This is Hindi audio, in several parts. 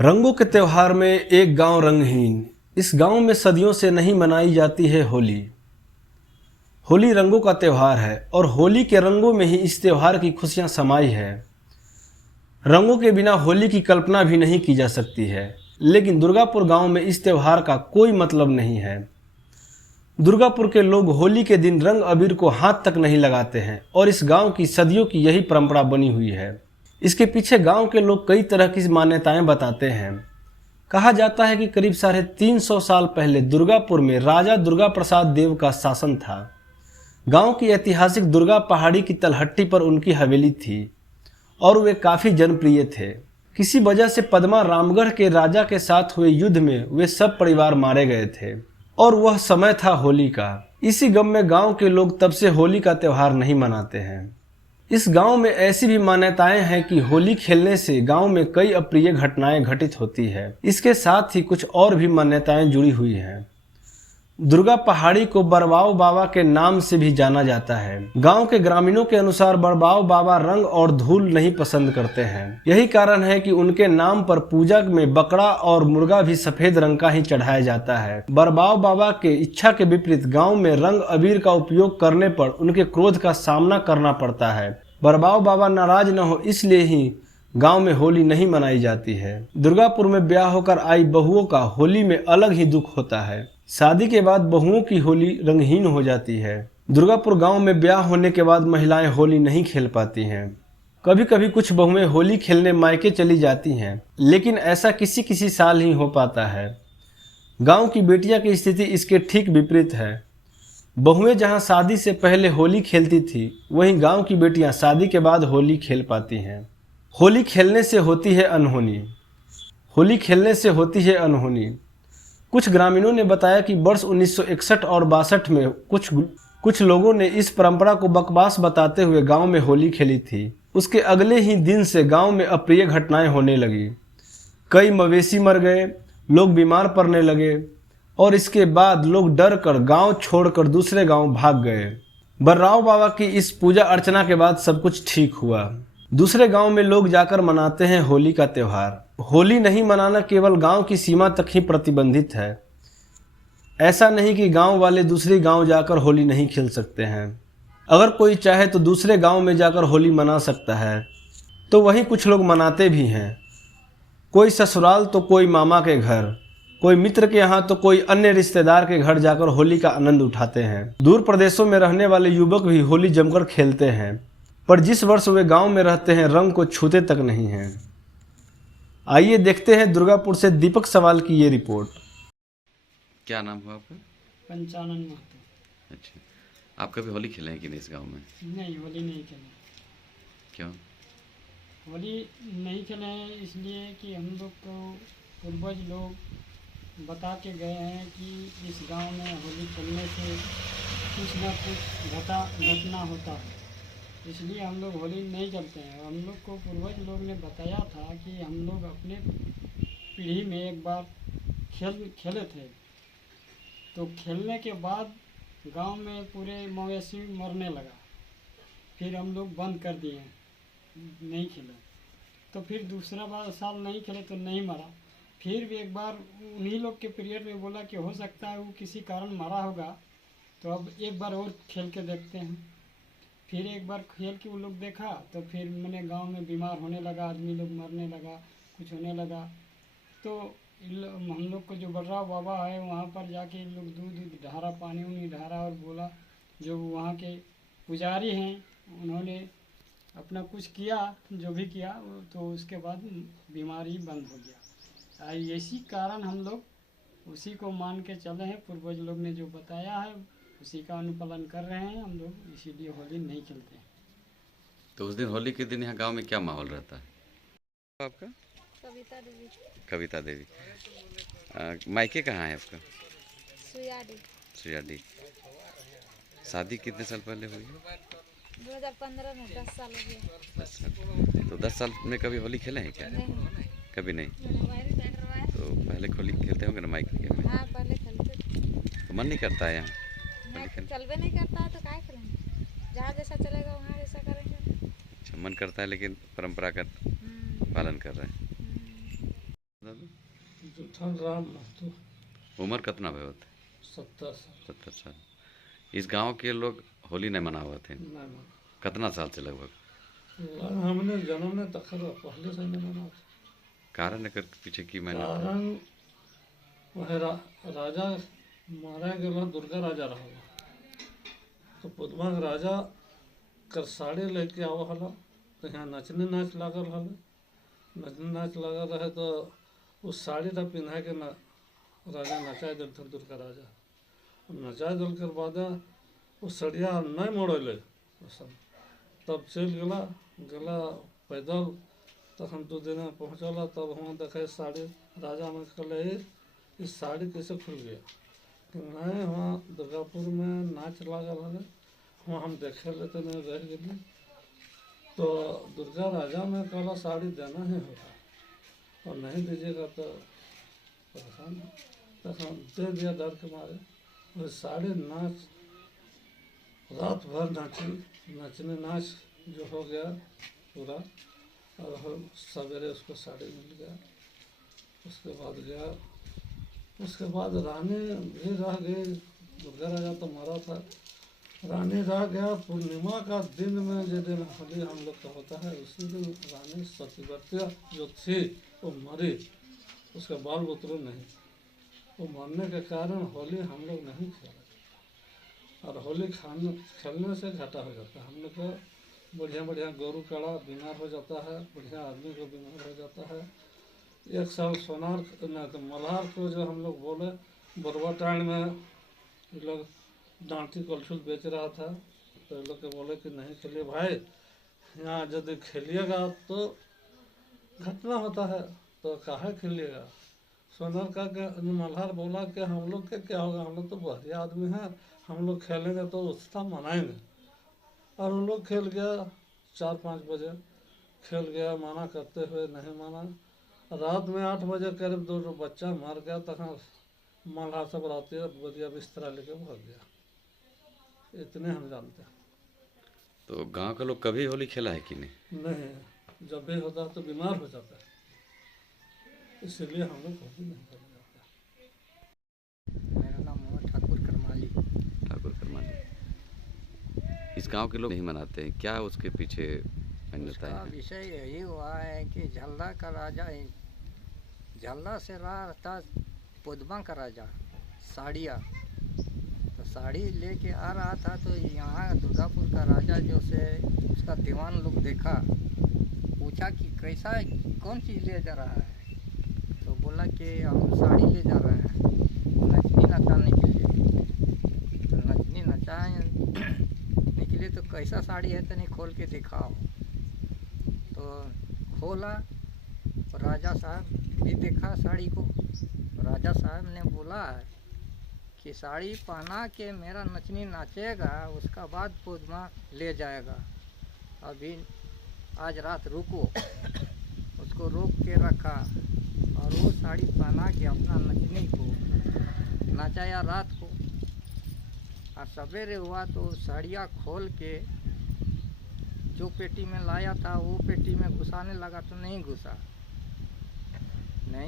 रंगों के त्योहार में एक गांव रंगहीन। इस गांव में सदियों से नहीं मनाई जाती है होली। होली रंगों का त्योहार है और होली के रंगों में ही इस त्योहार की खुशियां समाई है। रंगों के बिना होली की कल्पना भी नहीं की जा सकती है, लेकिन दुर्गापुर गांव में इस त्योहार का कोई मतलब नहीं है। दुर्गापुर के लोग होली के दिन रंग अबीर को हाथ तक नहीं लगाते हैं और इस गांव की सदियों की यही परंपरा बनी हुई है। इसके पीछे गांव के लोग कई तरह की मान्यताएं बताते हैं। कहा जाता है कि करीब 350 साल पहले दुर्गापुर में राजा दुर्गा प्रसाद देव का शासन था। गांव की ऐतिहासिक दुर्गा पहाड़ी की तलहट्टी पर उनकी हवेली थी और वे काफ़ी जनप्रिय थे। किसी वजह से पद्मा रामगढ़ के राजा के साथ हुए युद्ध में वे सब परिवार मारे गए थे और वह समय था होली का। इसी गम में गांव के लोग तब से होली का त्यौहार नहीं मनाते हैं। इस गांव में ऐसी भी मान्यताएं हैं कि होली खेलने से गांव में कई अप्रिय घटनाएं घटित होती है। इसके साथ ही कुछ और भी मान्यताएं जुड़ी हुई हैं। दुर्गा पहाड़ी को बरबाव बाबा के नाम से भी जाना जाता है। गांव के ग्रामीणों के अनुसार बरबाव बाबा रंग और धूल नहीं पसंद करते हैं। यही कारण है कि उनके नाम पर पूजा में बकरा और मुर्गा भी सफेद रंग का ही चढ़ाया जाता है। बरबाव बाबा के इच्छा के विपरीत गांव में रंग अबीर का उपयोग करने पर उनके क्रोध का सामना करना पड़ता है। बरबाव बाबा नाराज न हो इसलिए ही गांव में होली नहीं मनाई जाती है। दुर्गापुर में ब्याह होकर आई बहुओं का होली में अलग ही दुख होता है। शादी के बाद बहुओं की होली रंगहीन हो जाती है। दुर्गापुर गांव में ब्याह होने के बाद महिलाएं होली नहीं खेल पाती हैं। कभी कभी कुछ बहुएं होली खेलने मायके चली जाती हैं, लेकिन ऐसा किसी किसी साल ही हो पाता है। गांव की बेटियां की स्थिति इसके ठीक विपरीत है। बहुएं जहां शादी से पहले होली खेलती थी, वहीं गांव की बेटियां शादी के बाद होली खेल पाती हैं। होली खेलने से होती है अनहोनी। होली खेलने से होती है अनहोनी। कुछ ग्रामीणों ने बताया कि वर्ष 1961 और 62 में कुछ लोगों ने इस परंपरा को बकवास बताते हुए गांव में होली खेली थी। उसके अगले ही दिन से गांव में अप्रिय घटनाएं होने लगी। कई मवेशी मर गए, लोग बीमार पड़ने लगे और इसके बाद लोग डर कर गाँव छोड़कर दूसरे गाँव भाग गए। बर्राव बाबा की इस पूजा अर्चना के बाद सब कुछ ठीक हुआ। दूसरे गांव में लोग जाकर मनाते हैं होली का त्यौहार। होली नहीं मनाना केवल गांव की सीमा तक ही प्रतिबंधित है। ऐसा नहीं कि गांव वाले दूसरे गांव जाकर होली नहीं खेल सकते हैं। अगर कोई चाहे तो दूसरे गांव में जाकर होली मना सकता है, तो वहीं कुछ लोग मनाते भी हैं। कोई ससुराल तो कोई मामा के घर, कोई मित्र के यहाँ तो कोई अन्य रिश्तेदार के घर जाकर होली का आनंद उठाते हैं। दूर प्रदेशों में रहने वाले युवक भी होली जमकर खेलते हैं, पर जिस वर्ष वे गांव में रहते हैं रंग को छूते तक नहीं हैं। आइए देखते हैं दुर्गापुर से दीपक सवाल की ये रिपोर्ट। क्या नाम हुआ आपका? पंचानन महतो। अच्छा, आप कभी होली खेले हैं कि नहीं इस गांव में? नहीं, होली नहीं खेले। क्यों? होली नहीं खेले हैं इसलिए कि हम लोग को पूर्वज लोग बता के गए हैं कि इस गांव में होली खेलने से कुछ न कुछ घटना होता है, इसलिए हम लोग होली नहीं खेलते हैं। हम लोग को पूर्वज लोग ने बताया था कि हम लोग अपने पीढ़ी में एक बार खेले थे, तो खेलने के बाद गांव में पूरे मवेशी मरने लगा। फिर हम लोग बंद कर दिए, नहीं खेले। तो फिर दूसरा बार साल नहीं खेले तो नहीं मरा। फिर भी एक बार उन्हीं लोग के पीरियड में बोला कि हो सकता है वो किसी कारण मरा होगा, तो अब एक बार और खेल के देखते हैं। फिर एक बार खेल के वो लोग देखा तो फिर मैंने गांव में बीमार होने लगा, आदमी लोग मरने लगा, कुछ होने लगा। तो हम लोग को जो बर्राव बाबा है वहाँ पर जाके लोग दूध ढारा, पानी उनी ढारा और बोला, जो वहाँ के पुजारी हैं उन्होंने अपना कुछ किया, जो भी किया, तो उसके बाद बीमारी बंद हो गया। इसी कारण हम लोग उसी को मान के चले हैं। पूर्वज लोग ने जो बताया है उसी का अनुपालन कर रहे हैं हम लोग, इसीलिए होली नहीं खेलते हैं। तो उस दिन होली के दिन यहाँ गांव में क्या माहौल रहता है आपका? कविता देवी। कविता देवी। मायके कहाँ है आपका? सुयाडी। शादी कितने साल पहले हुई है? 2015 में 10 साल हो गया। 10 साल। तो 10 साल में कभी होली खेले हैं क्या? नहीं। कभी नहीं। तो पहले होली खेलते होंगे ना मायके में? हाँ, पहले खेलते थे। तो मन नहीं करता है यहाँ? चलबे नहीं करता है तो क्या करेंगे, जहाँ जैसा चलेगा वहाँ जैसा करेंगे। अच्छा, मन करता है लेकिन परंपरा का पालन कर रहे हैं। जुठन राम महतो, उम्र कितना भय होते? 70 साल। 70 साल। इस गांव के लोग होली नहीं मनावत थे? नहीं माना। कितना साल से लगभग? हमने जन्म ने तखर पहले से नहीं माना। कारण एकर पीछे की मैंने कारण वह राजा मारा गया, दुर्गा राजा रहा। तो पुदमा के राजा कर साड़ी लेके आवा हला, तो यहाँ नचने नाच लागल हल। नचने नाच लागल रहे तो उस साड़ी ला पिन्हा के न राजा नचा दिल था दुर्गा राजा। नचा दिल के बाद उस सड़िया नहीं मोड़ले, तब चल गला पैदल। तो हम 2 दिन में पहुँचला, तब वहाँ देखे साड़ी राजा में कहले इस साड़ी कैसे खुल गया कि नहीं, वहाँ दुर्गापुर में नाच लागल है, वहाँ हम देखे लेते नहीं रह गए। तो दुर्गा राजा में कहला साड़ी देना ही होगा, और नहीं दीजिएगा तो परेशान। तो हम दे दिया डर के मारे। वो साड़ी नाच रात भर नाची, नचने नाच जो हो गया पूरा, और हम सवेरे उसको साड़ी मिल गया। उसके बाद गया, उसके बाद रानी भी रह गई। दुर्गा राजा तो मरा था, रानी रह गया। पूर्णिमा का दिन में जो दिन होली हम लोग का होता है, उसी दिन रानी सतीवतिया जो थी वो मरी, उसके बाल बुतरू नहीं। वो मरने के कारण होली हम लोग नहीं खेले, और होली खेलने से घाटा हो जाता है। हम लोग का बढ़िया बढ़िया गोरू काड़ा बीमार हो जाता है, बढ़िया आदमी को बीमार हो जाता है। एक साल सोनार न तो मल्हार को जो हम लोग बोले, बरवा टाइम में ये लोग डांटी कलछुल बेच रहा था, तो ये लोग के बोले कि नहीं खेलिए भाई, यहाँ यदि खेलिएगा तो घटना होता है, तो काहे खेलिएगा। सोनार का मल्हार बोला कि हम लोग के क्या होगा, हम लोग तो बढ़िया आदमी हैं, हम लोग खेलेंगे तो उत्साह मनाएंगे। और उन लोग खेल गया 4-5 बजे खेल गया, माना करते हुए नहीं माना। रात में 8 बजे करीब 2 बच्चा मर गया, तक मल्हार सब रात बदिया बिस्तरा लेके भाग गया। इतने हम जानते हैं। तो गांव के लोग कभी होली खेला है कि नहीं? नहीं, जब भी होता है तो बीमार हो जाता है, इसलिए हम लोग होली नहीं खेलने जाते। मेरा नाम मोहम्मद ठाकुर करमाली। ठाकुर करमाली। इस गांव के लोग नहीं मनाते हैं, क्या उसके पीछे मान्यता उसका है? विषय यही हुआ है कि झल्दा का राजा, झल्दा से रहा था पुदमा का राजा साड़िया। तो साड़ी लेके आ रहा था, तो यहाँ दुर्गापुर का राजा जो से उसका दीवान लोग देखा, पूछा कि कैसा कौन चीज़ ले जा रहा है। तो बोला कि हम साड़ी ले जा रहे हैं नचनी नचाने के लिए। तो नचनी नचाने के लिए तो कैसा साड़ी है, तो नहीं खोल के दिखाओ। तो खोला, राजा साहब भी देखा साड़ी को। राजा साहब ने बोला कि साड़ी पहना के मेरा नचनी नाचेगा, उसका बाद पुदमा ले जाएगा, अभी आज रात रुको। उसको रोक के रखा, और वो साड़ी पहना के अपना नचनी को नचाया रात को। और सवेरे हुआ तो साड़ियाँ खोल के जो पेटी में लाया था वो पेटी में घुसाने लगा, तो नहीं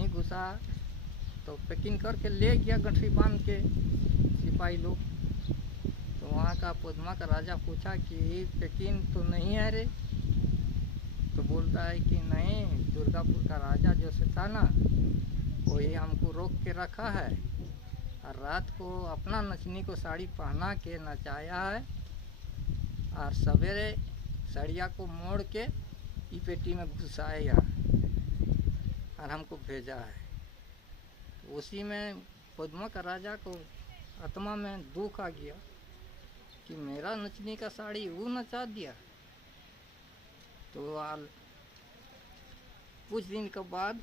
घुसा तो पैकिंग करके ले गया गठरी बांध के सिपाही लोग। तो वहाँ का पुदमा का राजा पूछा कि पैकिंग तो नहीं है रे। तो बोलता है कि नहीं, दुर्गापुर का राजा जो से था ना, वही हमको रोक के रखा है, और रात को अपना नचनी को साड़ी पहना के नचाया है, और सवेरे साड़िया को मोड़ के ई पेटी में घुसाया और हमको भेजा है। तो उसी में पुदमा का राजा को आत्मा में दुख आ गया कि मेरा नचनी का साड़ी वो नचा दिया। तो कुछ दिन के बाद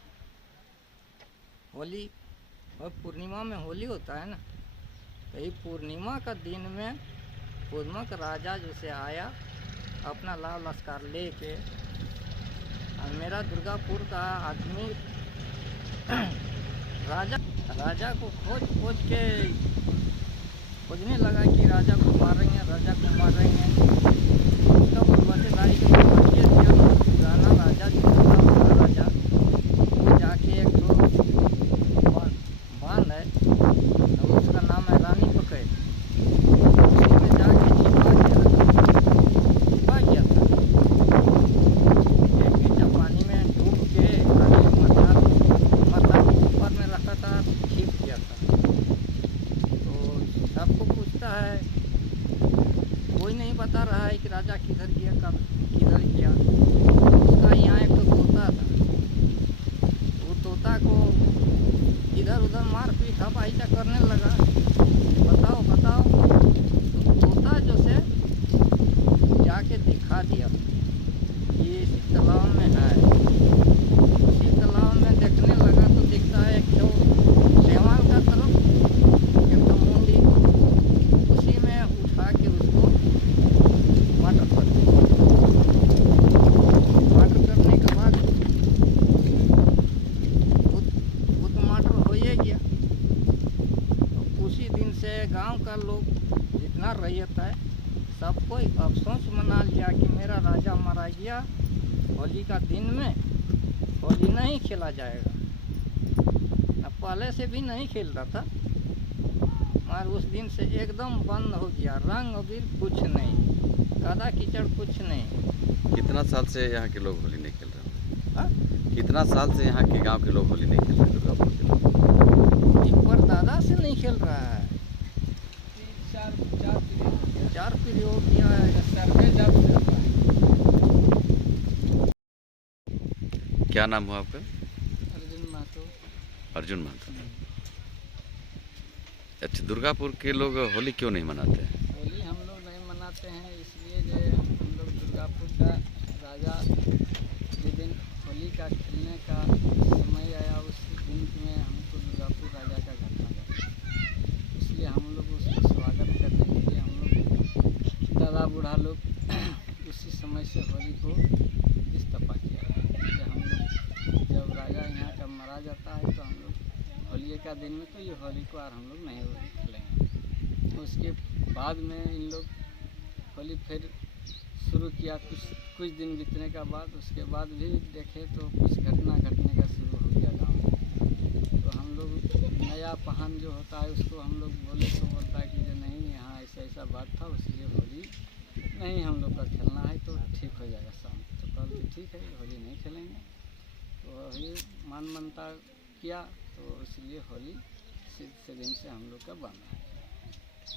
होली, और पूर्णिमा में होली होता है ना, तो ये पूर्णिमा का दिन में पुदमा का राजा जो से आया अपना लाव लश्कर लेके, और मेरा दुर्गापुर का आदमी राजा को खोज के खोजने लगा कि राजा को मार रही हैं। उसका बरबसेदारी के पुराना राजा जो था, राजा वो जाके एक तो इधर उधर मार पीट हपाईचा करने लगा। बताओ बताओ, तो तोता जो से जाके दिखा दिया ये इसी तालाब में है। इसी तालाब में देखने लगा तो दिखता है एक तो सेवाल का तरफ एक तो मुंडी, उसी में उठा के उसको मटर कर दिया। मटर करने के बाद वो तो मटर हो ही गया। तो उसी दिन से गांव का लोग जितना रहता है सब कोई अफसोस मना लिया कि मेरा राजा मारा गया। होली का दिन में होली नहीं खेला जाएगा। अब पहले से भी नहीं खेल रहा था, मगर उस दिन से एकदम बंद हो गया। रंग अबीर कुछ नहीं, कादा कीचड़ कुछ नहीं। कितना साल से यहाँ के लोग होली नहीं खेल रहे? हाँ? कितना साल से यहाँ के गांव के लोग होली नहीं खेल रहे दुर्गापुर के लोग? एक बार दादा से नहीं खेल रहा है, 4 पीढ़ी हो गया है। क्या नाम हुआ आपका? अर्जुन महतो। अर्जुन महतो। अच्छा, दुर्गापुर के लोग होली क्यों नहीं मनाते हैं? होली हम लोग नहीं मनाते हैं इसलिए जो हम लोग दुर्गापुर का राजा जिस दिन होली का खेलने का समय आया उस दिन में हमको दुर्गापुर राजा का घटना घटा, इसलिए हम लोग उसका स्वागत करने के लिए हम लोग दादा बूढ़ा लोग उसी समय से होली को इस्तीफा किया। हम लोग जब राजा यहाँ का मारा जाता है तो हम लोग होली का दिन में तो ये होली को और हम लोग नहीं खेलेंगे। तो उसके बाद में इन लोग होली फिर शुरू किया। कुछ दिन बीतने का बाद उसके बाद भी देखे तो कुछ घटना घटने का शुरू हो गया गाँव में। तो हम लोग नया पहन जो होता है उसको हम लोग बोले तो बोलता है कि जो नहीं यहाँ ऐसा ऐसा बात था, इसलिए होली नहीं हम लोग का खेलना है तो ठीक हो जाएगा शाम। तो कल कि ठीक है होली नहीं खेलेंगे। तो वही मानता किया तो इसलिए होली से दिन से हम लोग का बंद है,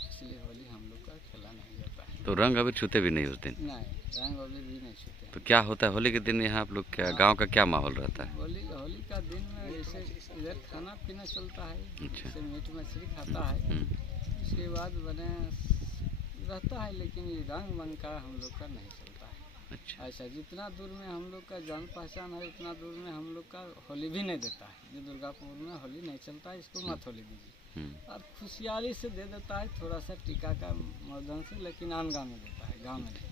इसलिए होली हम लोग का खेला नहीं जाता है। तो रंग अभी छूते भी नहीं उस दिन? नहीं, रंग अबीर भी नहीं छूते। तो क्या होता है होली के दिन यहाँ आप लोग क्या गांव का क्या माहौल रहता है? होली का दिन में जैसे इधर खाना पीना चलता है, अच्छा। जैसे मीट मछली खाता है, उसके बाद बने रहता है, लेकिन ये रंग बंग का हम लोग का नहीं चलता है। अच्छा। ऐसा जितना दूर में हम लोग का जान पहचान है उतना दूर में हम लोग का होली भी नहीं देता है। जो दुर्गापुर में होली नहीं चलता है इसको मत होली दीजिए, और खुशहाली से दे देता है थोड़ा सा टीका का मर्दन से, लेकिन आन गाँव में देता है, गाँव में नहीं।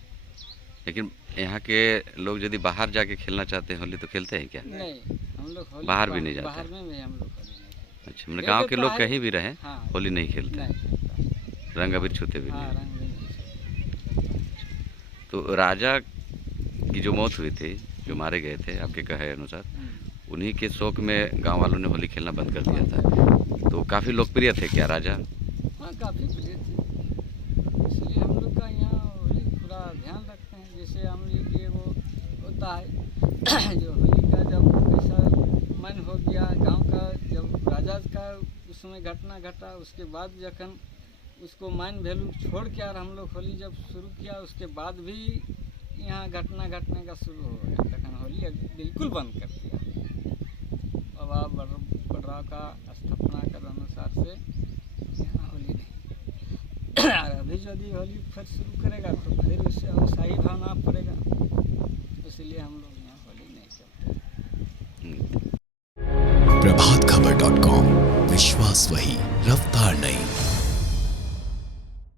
लेकिन यहाँ के लोग यदि बाहर जाके खेलना चाहते हैं होली तो खेलते हैं क्या? नहीं, हम लोग होली बाहर भी नहीं जाते? बाहर में भी हम लोग होली नहीं खेलते। अच्छा, मतलब गांव के लोग कहीं भी रहे हाँ, होली नहीं खेलते? नहीं खेलता। रंग अबीर छूते भी हाँ, नहीं? रंग भी नहीं खेलता। तो राजा की जो मौत हुई थी, जो मारे गए थे आपके कहे अनुसार, उन्हीं के शोक में गांव वालों ने होली खेलना बंद कर दिया था। तो काफ़ी लोकप्रिय थे क्या राजा? हाँ, काफ़ी प्रिय थे, इसलिए हम लोग का यहाँ होली पूरा ध्यान रखते हैं। जैसे हम लोग ये वो होता है जो होली का जब ऐसा मन हो गया गांव का, जब राजा का उसमें घटना घटा, उसके बाद जखन उसको माइन वैल्यू छोड़ के और हम लोग होली जब शुरू किया उसके बाद भी यहाँ घटना घटने का शुरू हो गया, तखन होली बिल्कुल बंद कर दिया। बाबा बड़राव का स्थापना के अनुसार से यहाँ होली नहीं। और अभी यदि होली फिर शुरू करेगा तो फिर उससे उत्साही भावना पड़ेगा, इसलिए हम लोग यहाँ होली नहीं करते। प्रभातखबर.com, विश्वास वही, रफ्तार नहीं।